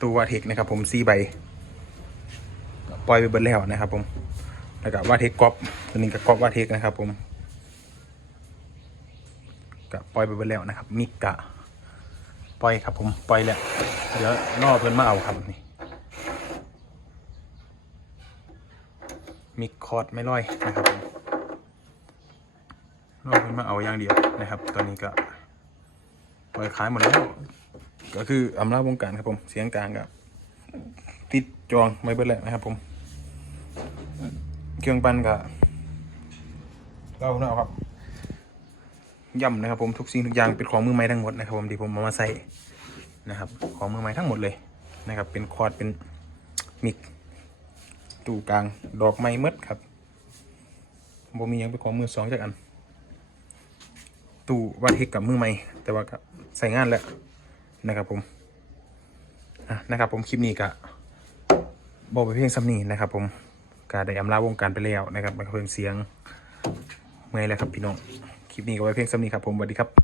ตัววาเทคนะครับผมซีใบปล่อยไปเบิดแล้วนะครับผมแล้วก็วาเทคกรอบตัวนี้ก็กรอบวาเทคนะครับผมก็ปล่อยไปเบิดแล้วนะครับ มิกกะปล่อยครับผมปล่อยแล้วเดี๋ยวรอเพิ่นมาเอาครับนี่มิกคอร์ดไม่ร้อยนะครับผมรอเพิ่นมาเอาอย่างเดียวนะครับ ตอนนี้ก็ปล่อยขายหมดแล้ว ก็คืออำลาวงการครับผม เสียงกลางกับติดจองไม่เบิดแล้วนะครับผม เครื่องปั้นกับเราเนาะครับย่ำนะครับผมทุกสิ่งทุกอย่างเป็นของมือไม้ทั้งหมดนะครับผมที่ผมเอามาใส่นะครับ ของมือไม้ทั้งหมดเลยนะครับ เป็นคอร์ดเป็นมิกตู้กลางดอกไม้มดครับผมมียังเป็นของมือสองจากอันตู้วัดเฮกกับมือไม้แต่ว่าใส่งานแล้ว นะครับผมอะนะครับผมคลิปนี้ก็บอกไปเพียงซ้ำนี้นะครับ ผมการได้อำลาวงการไปแล้วนะครับมาเพิ่มเสียงเมื่อยแล้วครับพี่น้องคลิปนี้ก็ไว้เพียงซ้ำนี้ครับผมสวัสดีครับ